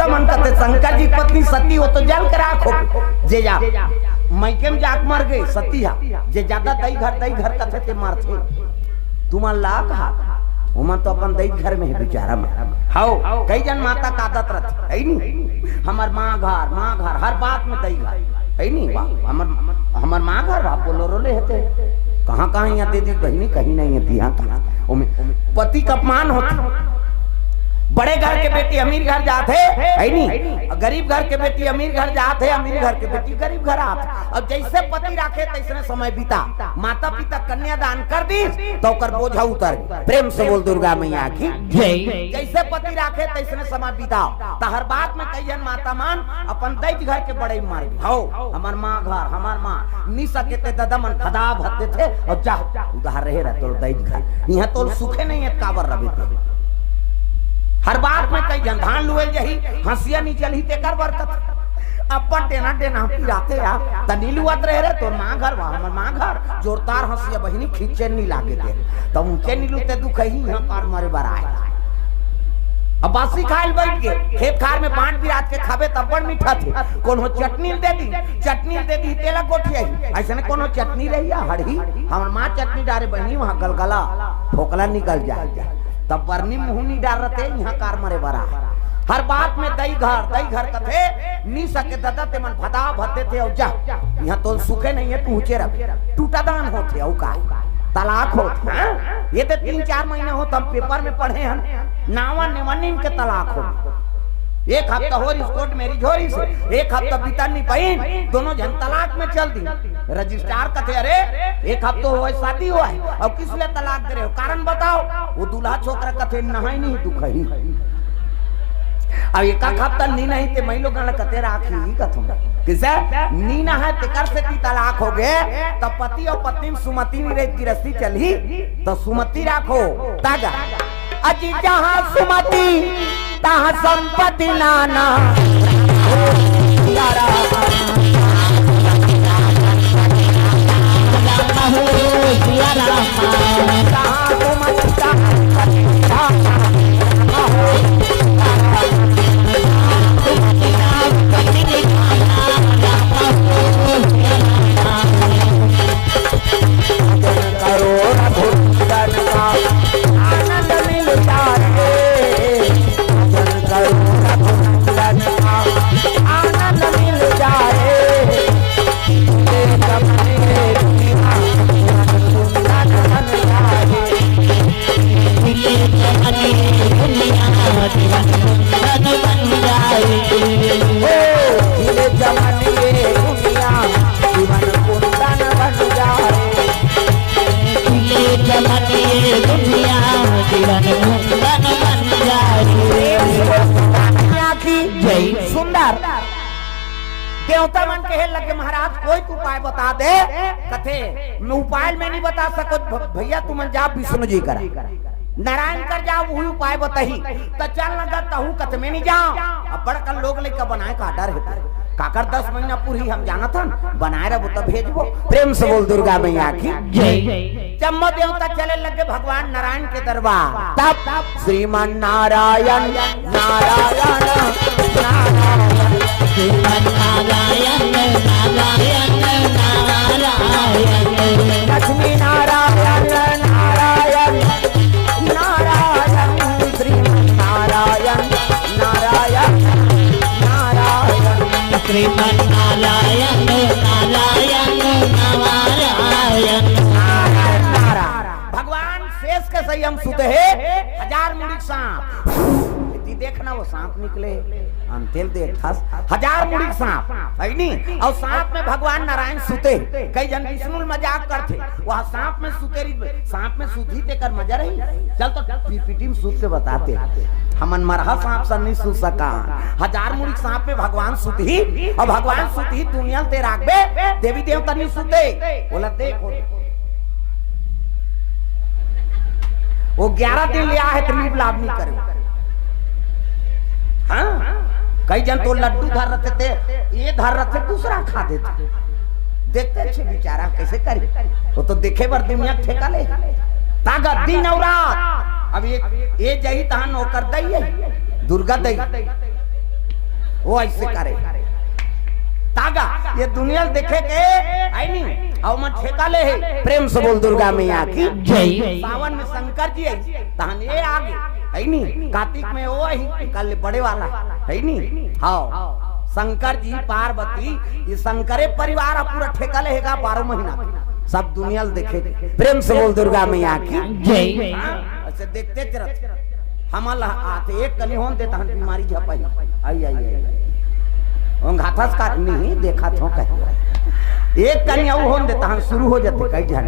देवता मन कहते शंकर जी पत्नी सती हो तो जल कर आखो जे जा मैके में जाक मर गए सती हा जे ज्यादा दई घर कथे ते मारथे तुम ला कहा उमा तो अपन दई घर में है बेचारा में हाओ कई जन माता का आदत रहती है नहीं हमार माँ घर हर बात में दई घर है नहीं हमार माँ घर आप बोलो रोले हेते कहाँ यहाँ दे दी बहनी कहीं नहीं है यहाँ कहाँ पति का अपमान होता बड़े घर के बेटी अमीर घर जाते है नहीं गरीब घर के बेटी अमीर घर जाते अमीर घर के बेटी गरीब घर आते अब जैसे पति राखे तैसने समय बीता माता पिता कन्यादान कर दी तो कर बोझा उतर प्रेम से बोल दुर्गा मैया की जैसे पति राखे तैसने समय बीता तो हर बात में कई जन माता मान अपन दैत घर के बड़े मार हो हमार माँ घर हमार माँ नी सके थे दादा मन खदा भरते थे और जा उधार रहे रह तो दैत घर यहाँ तो सुखे नहीं है काबर रवि थे हर बात में कई जन धान लुएल जही हंसिया नहीं चली ते कर बरकत अपन टेना पिराते या तनी लुआत रहे रे तो मां घर हमर मां घर जोरदार हंसिया बहिनी खींचे नहीं लागे थे तो ऊंचे नहीं लुते दुख ही यहां पार मारे बराए अब बासी खाइल बैठ गए खेत खार में बांट बिरात के खाबे तब बड़ मीठा थे कोनो चटनी दे दी तेला कोठिया ऐसे ने कोनो चटनी रही हड़ही हमर मां चटनी डारे बहिनी वहां गलगला ठोकला निकल जाए तब बरनी मुहनी डाल रहे यहाँ कार मरे बरा हर बात में दई घर कथे नी सके दादा ते मन भदा भरते थे और जा यहाँ तो सुखे नहीं है पहुंचे रहे टूटा दान होते औ का तलाक होते ये तो 3-4 महीने हो तब पेपर में पढ़े हैं नावा निवनिन के तलाक हो एक हफ्ता हो रही कोर्ट मेरी झोरी से एक हफ्ता बीता नहीं पाई दोनों जन तलाक में चल दी रजिस्ट्रार कहते अरे एक हफ्ता हुआ शादी हुआ है और किस लिए तलाक दे रहे हो कारण बताओ वो दूल्हा छोकरा कहते नहाई नहीं दुख ही अब एक हफ्ता नी नहीं थे मई लोग कहते राखी कथम किसे नी ना है तेकर से की तलाक हो गए तब पति और पत्नी में सुमति नहीं रही गिरस्ती चली तो सुमति राखो ताजा अजी जहाँ सुमति तहाँ संपत्ति नाना देवता मन कहे लगे महाराज कोई उपाय बता दे कथे मैं उपाय में नहीं बता सको भैया तुम जा विष्णु जी करा नारायण कर जाओ वही उपाय बताही तो चल लगा तहू कथ में नहीं जाओ अब बड़का लोग लेकर बनाए का डर है काकर 10 महीना पूरी हम जाना था बनाए रहो तो भेजबो प्रेम से बोल दुर्गा मैया की जय जब देवता चले लगे भगवान नारायण के दरबार तब श्रीमन नारायण नारायण श्रीमन नारायण नारायण नारायण लक्ष्मी नारायण नारायण नारायण श्रीमन नारायण नारायण नारायण श्रीमन नारायण नारायण नारायण नारायण भगवान शेष के सही हम सुते हैं 1000 मुड़ी सांप देखना वो सांप निकले अंतेल देख 1000 मुड़ी सांप है नहीं और सांप में भगवान नारायण सुते कई जन विष्णु मजाक करते वहाँ सांप में सुते सांप में सुधी देकर मजा रही चल तो पीपीटी में सूत के बताते हमन मरहा सांप से नहीं सू सका 1000 मुड़ी सांप में भगवान सुती और भगवान सुती दुनिया ते राखबे देवी देवता नहीं सुते बोला देखो वो 11 दिन लिया है तरीब लाभ नहीं करे हाँ कई जन तो लड्डू धर रहे थे ये धर रहे थे दूसरा खा देते देखते अच्छे बेचारा कैसे करे वो तो देखे बार दुनिया ठेका ले ताकत दिन और रात अब ये जही तहां नौकर दई है दुर्गा दई वो ऐसे करे तागा ये दुनिया देखे के आई नहीं और मन ठेका ले है। प्रेम से बोल दुर्गा मैया की जय। सावन में शंकर जी आई तहन ये आगे है नहीं, कार्तिक में वो आई कल बड़े वाला है नहीं। हाँ शंकर जी पार्वती ये शंकरे परिवार पूरा ठेका लेगा 12 महीना सब दुनिया देखे। प्रेम से बोल दुर्गा मैया की जय। ऐसे देखते चरत हमल आते एक कनी होन देता बीमारी झपाई आई आई आई घाथस का नहीं देखा थो कह एक कन्या होन देता हम शुरू हो जाते कई ध्यान।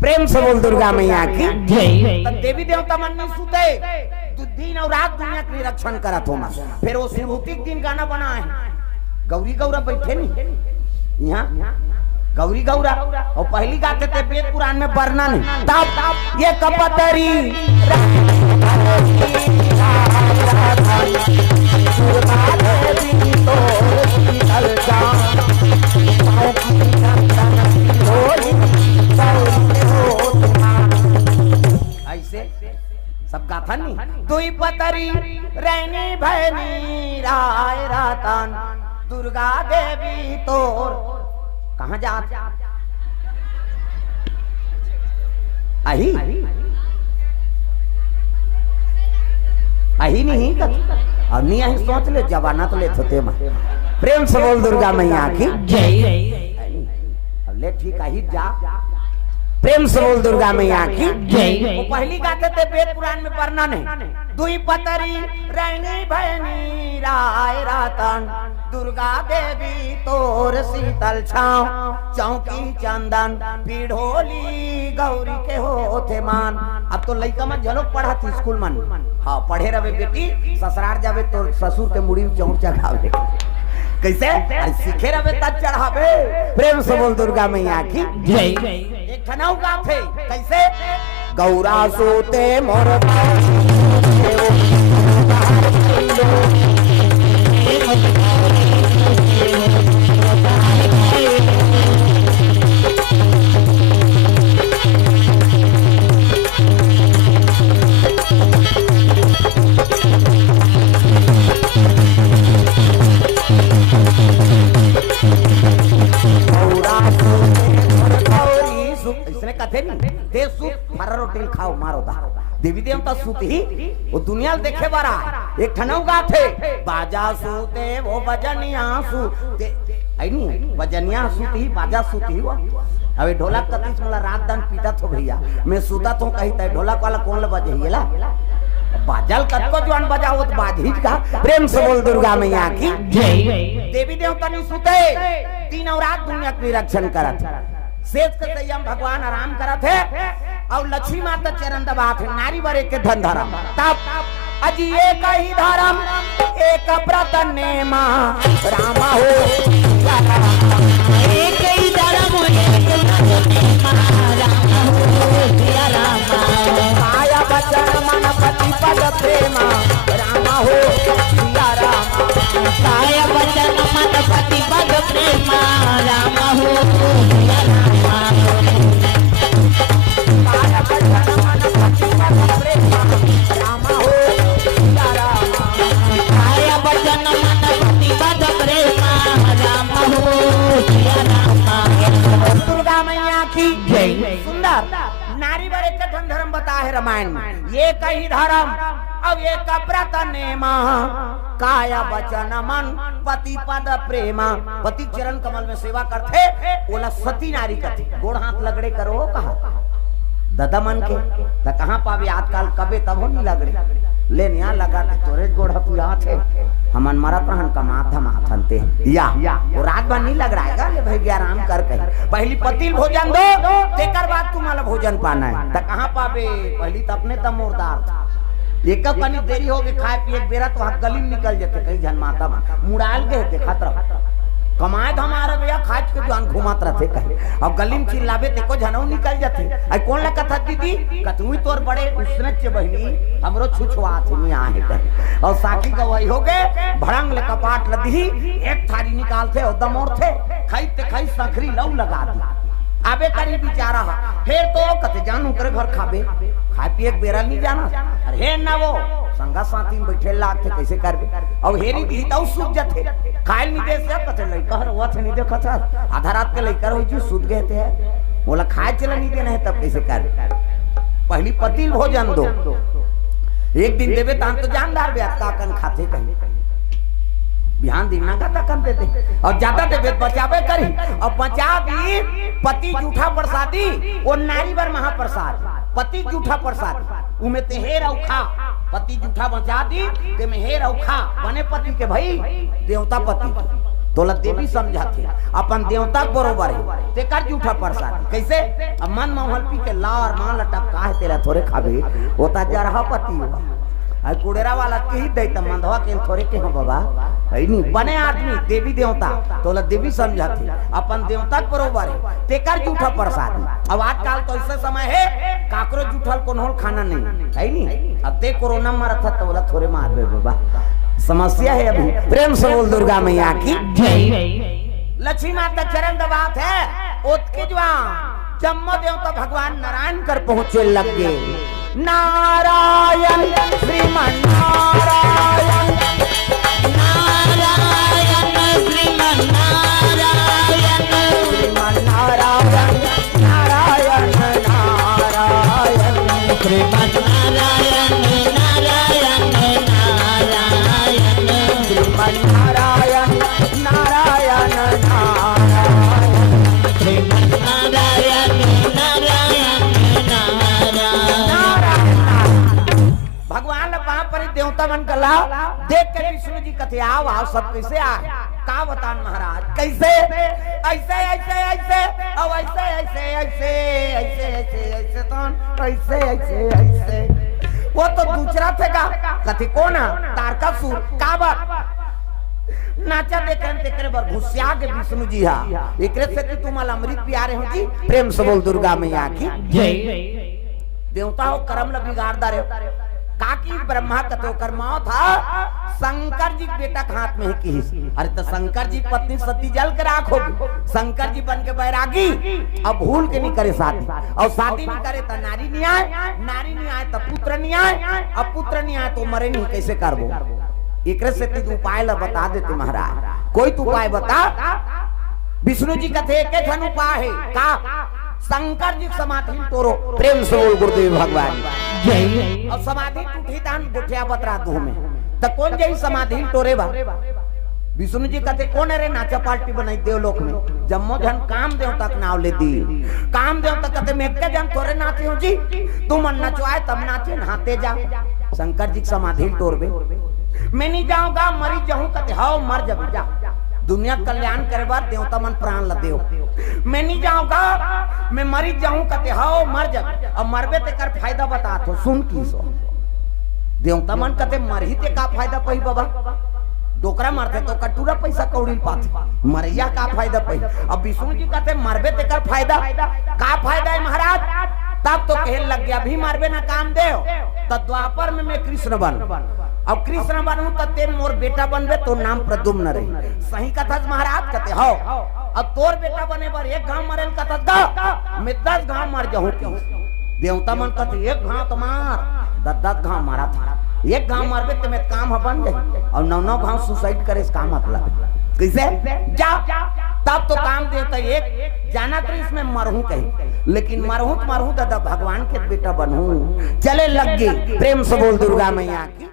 प्रेम से बोल दुर्गा मैया की जय। देवी देवता मन में सुते दिन और रात दुनिया के रक्षण करा थो। फिर वो शुरुती दिन गाना बना है गौरी गौरा बैठे नहीं यहाँ गौरी गौरा और पहली गाते थे वेद पुराण में वर्णन तब ये कपतरी ऐसे सब गाथा नहीं दुई पतरी रैनी भैनी राय रातन दुर्गा देवी तोर कहाँ जा अही अही नहीं और नहीं अही सोच ले जवानत ले थोते में। प्रेम से बोल दुर्गा मैया की जय। अब ले ठीक अही जा प्रेम से बोल दुर्गा मैया की जय। वो पहली गाते थे वेद पुराण में वर्णन है दुई पतरी रैनी भैनी राय रातन दुर्गा देवी तोर शीतल छाव चौकी चंदन पीढ़ोली गौरी के होते मान। अब तो लइका मन झलोक पढ़ा थी स्कूल मन। हाँ पढ़े रहे बेटी ससुराल जावे तो ससुर के मुड़ी में चौक चढ़ावे कैसे सीखे रहे तब चढ़ावे। प्रेम से बोल दुर्गा मैया की जय। एक ठनाऊ गाथे कैसे गौरा सोते मोर खाओ मारो दा देवी देवता सूत ही वो दुनिया देखे बारा एक ठनऊ गाथे बाजा सूते वो बजनिया सूते आई नहीं बजनिया सूत ही बाजा सूत ही वो अबे ढोलक कतीस मला रात दिन पीटा थो भैया मैं सूता तो कही तय ढोलक वाला कौन ले बजे येला बाजल कतको जवान बजाओ तो बाजी का। प्रेम से बोल दुर्गा मैया की जय। देवी देवता नहीं सूते दिन और रात दुनिया की रक्षण करत शेष के संयम भगवान आराम करत है और लक्ष्मी माता चरण दबात है नारी बरे के धन धर्म तब अजी एक ही धर्म एक व्रत नेमा रामा हो एक ही धर्म एक व्रत नेमा रामा हो सिया रामा काया वचन मन पति पद प्रेमा रामा हो सिया रामा काया वचन मन पति पद प्रेमा रामा हो सिया रामा काया वचन मन पति पद प्रेमा रामा हो सिया रामा काया वचन मन पति पद प्रेमा रामा हो सिया रामा। दुर्गा मैया की जय। सुंदर नारी बड़े कठिन धर्म बता है रामायण में ये कही धर्म अब ये व्रत नेमा काया वचन मन पति पद प्रेमा पति चरण कमल में सेवा करते बोला सती नारी करते गोड़ हाथ लगड़े करो कहा दादा मन के त कहां पावे आजकल कबे तब हो नहीं लगड़े ले निया लगा के तोरे गोड़ पूरा थे हमन मरा प्रहन का माथा माथनते या वो रात भर नहीं लग रहा है ले भाई आराम कर के पहली पति भोजन दो तेकर बाद तुम्हारा भोजन पाना है त कहां पावे पहली त अपने त मुर्दार एक कनी देरी हो गई खाए पिए बेरा तो हाथ गली में निकल जाते कई जन माता मुड़ाल गए देखत रह कमाए हमारा भैया खाज के जान घुमात रहते कहे अब गली में चिल्लावे तेको जनऊ निकल जाते आई कौन ला कथा दीदी कतुई तोर बड़े उसने चे बहनी हमरो छुछवा थे नहीं आहे कहे और साकी गवाई हो गए भड़ंग ले कपाट लदी एक थारी निकालते और दमोर थे खाई संखरी लौ लगा दी आबे करी बेचारा फिर तो कते जानू करे घर खाबे खाए पिए बेरा नहीं जाना अरे ना वो संगा साथी में बैठे लाग थे कैसे करबे अब हेरी दी तो सूत जाते खाइल नहीं दे से कथे लइका हर वो थे नहीं देखा था आधा रात के लइका होई जी सूत गए थे बोला खाए चला नहीं देना है तब कैसे करबे पहली पतिल भोजन दो एक दिन देवे तान तो जानदार ब्याह का कन खाते कहीं बिहान दिन ना गाता कन देते और ज्यादा देवे बचावे करी और बचा दी पति जूठा प्रसादी और नारी बर महाप्रसाद पति जूठा प्रसाद उमे ते हेर औ खा पति जूठा बचा दी ते में हेर औ खा बने पति के भाई देवता पति दौलत देवी समझाते अपन देवता बरोबर है ते कर जूठा प्रसाद कैसे अब मन महल पी के लार मान लटक का है तेरा थोड़े खाबे होता जरहा पति हुआ आई कुड़ेरा वाला के ही दे त मंधवा के थोड़े के हो बाबा है नहीं बने आदमी देवी देवता दौलत देवी समझाते अपन देवता बरोबर है ते कर जूठा प्रसाद अब आजकल तो ऐसा समय है काकरो जूठल कोनोल खाना नहीं है नहीं अब ते कोरोना मरत था तो बोला थोड़े मार दे बाबा समस्या है अभी प्रेम से बोल दुर्गा मैया की जय लक्ष्मी माता चरण दबात है ओत के जवान जम्मो देवता भगवान नारायण कर पहुंचे लग गए नारायण श्रीमन नारायण नारायण श्रीमन नारायण श्रीमन नारायण नारायण नारायण श्रीमन नारायण नारायण नारायण नारायण नारायण श्रीमन नारायण नारायण नारायण भगवान ने वहां पर देवता मन कला देख के विष्णु जी कथे आओ आओ सब कैसे आ का बतान महाराज कैसे ऐसे ऐसे ऐसे अब ऐसे ऐसे ऐसे ऐसे ऐसे ऐसे तो ऐसे ऐसे ऐसे वो तो दूसरा थे का कथी कौन तारकासुर का बात नाचा देखन तेकरे बर घुसिया के विष्णु जी हा एकरे से कि तुम अमृत प्यारे हो जी प्रेम से बोल दुर्गा मैया की जय देवता हो कर्म ल बिगाड़दा रे काकी ब्रह्मा कतो कर्माओ था शंकर जी बेटा हाथ में है की अरे तो शंकर जी पत्नी सती जल के राखो शंकर जी बन के बैरागी अब भूल के नहीं करे शादी और शादी नहीं करे तो नारी नहीं आए तो पुत्र नहीं आए अब पुत्र नहीं आए तो मरे नहीं कैसे करबो एकरे से तीन उपाय ला बता देते महाराज कोई तो उपाय बता विष्णु जी कथे एक धन उपाय है का शंकर जी समाधि तोरो प्रेम से बोल गुरुदेव भगवान जय और समाधि टूटी दान गुठिया बतरा दो में तो कौन जई समाधि तोरे बा विष्णु जी कहते कौन रे नाचा पार्टी बनाई देवलोक में जम्मो जन काम देव तक नाव ले दी काम देव तक कहते मैं के जन तोरे नाचे हो जी तुम नचवाए तब नाचे नहाते जा शंकर जी समाधि तोड़बे मैं नहीं जाऊंगा मरी जाऊं कहते हाओ मर जब जा दुनिया कल्याण करे बार देवता मन प्राण ल देओ मैं नहीं जाऊंगा मैं मरी जाऊं कहते हाओ मर जब अब मरबे ते कर फायदा बता तो सुन की सो देवता मन कहते मरही ते का फायदा पही बाबा डोकरा मारते तो कटूरा पैसा कौड़ी पाते मरिया का फायदा पही अब विष्णु जी कहते मरबे ते कर फायदा का फायदा है महाराज तब तो कहे लग गया भी मरबे ना काम दे तो द्वापर में मैं कृष्ण बन अब कृष्ण बनू तो तेन मोर बेटा बनबे तो नाम प्रद्युम्न रही सही कथा महाराज कहते हो अब तोर बेटा बने पर एक गांव मरेल कथा मैं 10 गांव मर जाऊं देवता मन कहते एक गांव तो मार 10 गांव मारा था एक गांव मरबे तो मैं काम बन जाए और 9 गांव सुसाइड करे इसका मतलब कैसे जा तब तो काम देता एक जाना तो इसमें मरहूं कहीं लेकिन मरहूं दादा भगवान के बेटा बनूं चले लग गई प्रेम से बोल दुर्गा मैया की।